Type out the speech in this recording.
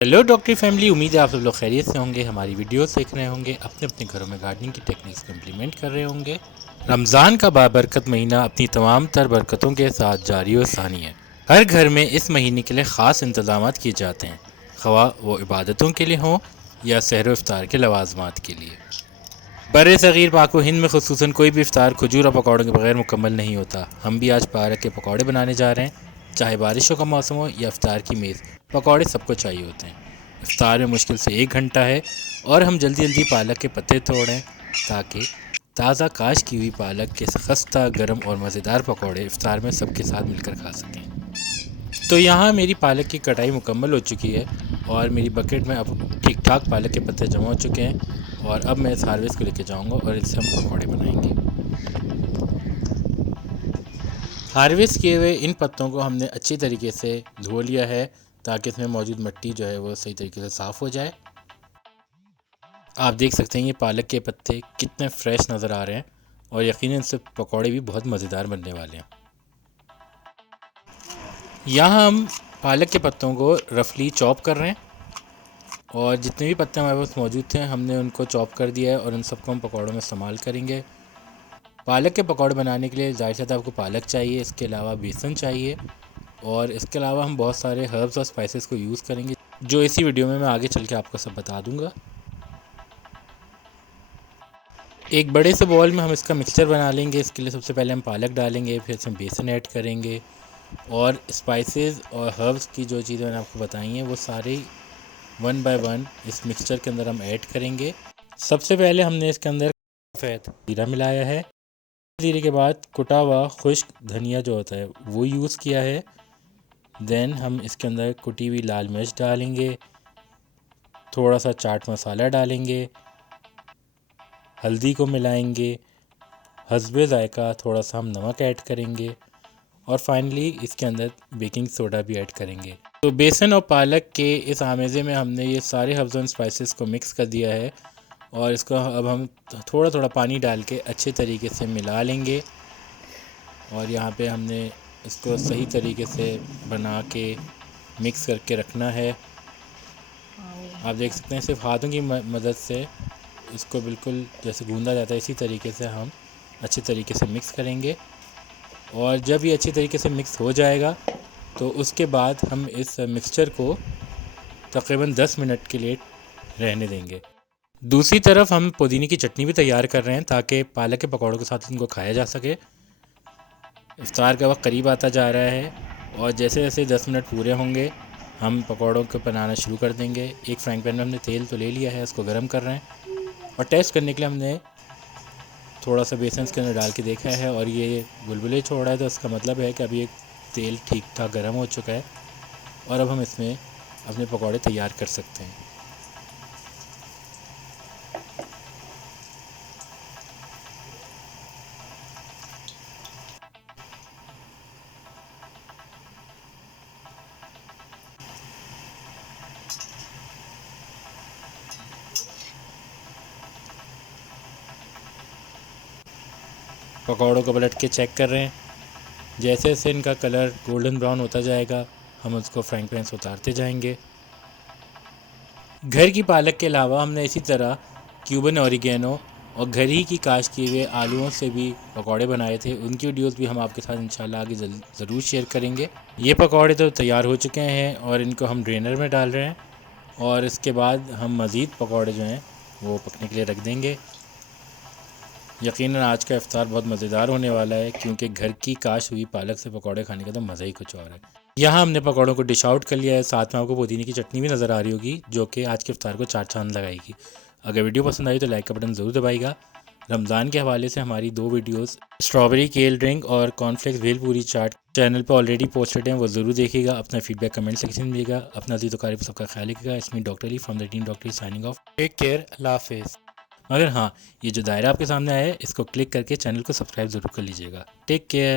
Hello डॉक्टरी family, उम्मीद है आप सब लोग खैरियत से होंगे। हमारी वीडियोस देख रहे होंगे, अपने अपने घरों में गार्डनिंग की टेक्निक्स को इम्प्लीमेंट कर रहे होंगे। रमज़ान का बाबरकत महीना अपनी तमाम तर बरकतों के साथ जारी और सानी है। हर घर में इस महीने के लिए ख़ास इंतजाम किए जाते हैं, ख्वा वो इबादतों के लिए हों या सहर इफ्तार के लवाजमात के लिए। बर सग़ीर पाक व हिंद में खुसूसन कोई भी इफ्तार खजूर और पकौड़ों के बगैर मुकम्मल नहीं होता। हम भी आज पालक के पकौड़े बनाने जा रहे हैं। चाहे बारिशों का मौसम हो या इफ्तार की मेज़, पकौड़े सबको चाहिए होते हैं। इफ्तार में मुश्किल से 1 घंटा है और हम जल्दी जल्दी पालक के पत्ते तोड़ें ताकि ताज़ा काश की हुई पालक के खस्ता गर्म और मज़ेदार पकौड़े इफ्तार में सबके साथ मिलकर खा सकें। तो यहाँ मेरी पालक की कटाई मुकम्मल हो चुकी है और मेरी बकेट में अब ठीक ठाक पालक के पत्ते जमा हो चुके हैं। और अब मैं इस हार्वेस्ट को लेके जाऊँगा और इससे हम पकौड़े बनाएंगे। हार्वेस्ट किए हुए इन पत्तों को हमने अच्छी तरीके से धो लिया है ताकि इसमें मौजूद मिट्टी जो है वो सही तरीके से साफ़ हो जाए। आप देख सकते हैं ये पालक के पत्ते कितने फ्रेश नज़र आ रहे हैं और यकीनन इनसे पकौड़े भी बहुत मज़ेदार बनने वाले हैं। यहाँ हम पालक के पत्तों को रफली चॉप कर रहे हैं और जितने भी पत्ते हमारे पास मौजूद थे हमने उनको चॉप कर दिया है और उन सबको हम पकौड़ों में इस्तेमाल करेंगे। पालक के पकौड़े बनाने के लिए ज़ाहिर सी बात आपको पालक चाहिए, इसके अलावा बेसन चाहिए और इसके अलावा हम बहुत सारे हर्ब्स और स्पाइसेस को यूज़ करेंगे जो इसी वीडियो में मैं आगे चल के आपको सब बता दूंगा। एक बड़े से बॉल में हम इसका मिक्सचर बना लेंगे। इसके लिए सबसे पहले हम पालक डालेंगे, फिर इसमें बेसन ऐड करेंगे और स्पाइसेस और हर्ब्स की जो चीज़ें मैंने आपको बताई हैं वो सारी 1 बाय 1 इस मिक्सचर के अंदर हम ऐड करेंगे। सबसे पहले हमने इसके अंदर सफ़ेद जीरा मिलाया है। जीरे के बाद कुटा हुआ खुश्क धनिया जो होता है वो यूज़ किया है। देन हम इसके अंदर कुटी हुई लाल मिर्च डालेंगे, थोड़ा सा चाट मसाला डालेंगे, हल्दी को मिलाएंगे, हस्बे ज़ायका थोड़ा सा हम नमक ऐड करेंगे और फाइनली इसके अंदर बेकिंग सोडा भी ऐड करेंगे। तो बेसन और पालक के इस आमेज़े में हमने ये सारे हर्ब्स और स्पाइसेस को मिक्स कर दिया है और इसको अब हम थोड़ा थोड़ा पानी डाल के अच्छे तरीके से मिला लेंगे। और यहाँ पे हमने इसको सही तरीके से बना के मिक्स करके रखना है। आप देख सकते हैं सिर्फ हाथों की मदद से इसको बिल्कुल जैसे गूंदा जाता है इसी तरीके से हम अच्छे तरीके से मिक्स करेंगे। और जब ये अच्छी तरीके से मिक्स हो जाएगा तो उसके बाद हम इस मिक्सचर को तकरीबन 10 मिनट के लिए रहने देंगे। दूसरी तरफ हम पुदीने की चटनी भी तैयार कर रहे हैं ताकि पालक के पकौड़ों के साथ इनको खाया जा सके। इफ्तार का वक्त करीब आता जा रहा है और जैसे जैसे 10 मिनट पूरे होंगे हम पकौड़ों को बनाना शुरू कर देंगे। एक फ्राइंग पैन में हमने तेल तो ले लिया है, उसको गर्म कर रहे हैं और टेस्ट करने के लिए हमने थोड़ा सा बेसन के अंदर डाल के देखा है और ये बुलबुले छोड़ रहा है तो इसका मतलब है कि अभी एक तेल ठीक ठाक गर्म हो चुका है और अब हम इसमें अपने पकौड़े तैयार कर सकते हैं। पकौड़ों को पलट के चेक कर रहे हैं, जैसे जैसे इनका कलर गोल्डन ब्राउन होता जाएगा हम उसको फ्राइंग पैन से उतारते जाएंगे। घर की पालक के अलावा हमने इसी तरह क्यूबन ऑरिगेनो और घर ही की काश किए हुए आलूओं से भी पकौड़े बनाए थे। उनकी वीडियोस भी हम आपके साथ इंशाल्लाह आगे ज़रूर शेयर करेंगे। ये पकौड़े तो तैयार हो चुके हैं और इनको हम ड्रेनर में डाल रहे हैं और इसके बाद हम मज़ीद पकौड़े जो हैं वो पकने के लिए रख देंगे। यकीनन आज का इफ्तार बहुत मज़ेदार होने वाला है क्योंकि घर की काश हुई पालक से पकौड़े खाने का तो मज़ा ही कुछ और है। यहाँ हमने पकौड़ों को डिश आउट कर लिया है, साथ में आपको पुदीने की चटनी भी नज़र आ रही होगी जो कि आज के इफ्तार को चार चांद लगाएगी। अगर वीडियो पसंद आई तो लाइक का बटन ज़रूर दबाइएगा। रमज़ान के हवाले से हमारी 2 वीडियोस स्ट्रॉबेरी केल ड्रिंक और कॉर्नफ्लेक्स भेलपूरी चाट चैनल पर ऑलरेडी पोस्टेड हैं, वो ज़रूर देखिएगा। अपना फीडबैक कमेंट सेक्शन में दीजिएगा। अपना अज़ीज़ व क़रीब सबका ख्याल रखिएगा। इसमें doctor Ali from the team doctor signing off. Take care, अल्लाह हाफ़िज़। मगर हाँ, ये जो दायरा आपके सामने आया है इसको क्लिक करके चैनल को सब्सक्राइब ज़रूर कर लीजिएगा। Take care.